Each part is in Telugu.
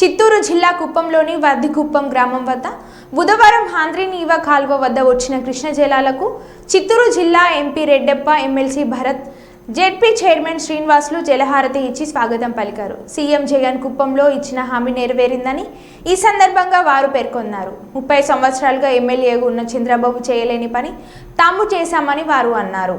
చిత్తూరు జిల్లా కుప్పంలోని వర్ధికుప్పం గ్రామం వద్ద బుధవారం హాంద్రీనీవ కాల్వ వద్ద వచ్చిన కృష్ణ జలాలకు చిత్తూరు జిల్లా MP Reddappa MLC Bharat ZP chairman Srinivasulu జలహారతి ఇచ్చి స్వాగతం పలికారు. సీఎం జగన్ కుప్పంలో ఇచ్చిన హామీ నెరవేరిందని ఈ సందర్భంగా వారు పేర్కొన్నారు. ముప్పై సంవత్సరాలుగా ఎమ్మెల్యేగా ఉన్న చంద్రబాబు చేయలేని పని తాము చేశామని వారు అన్నారు.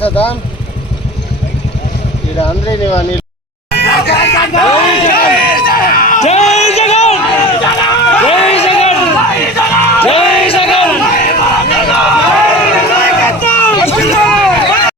Saddam. Iran'da ne var wanita.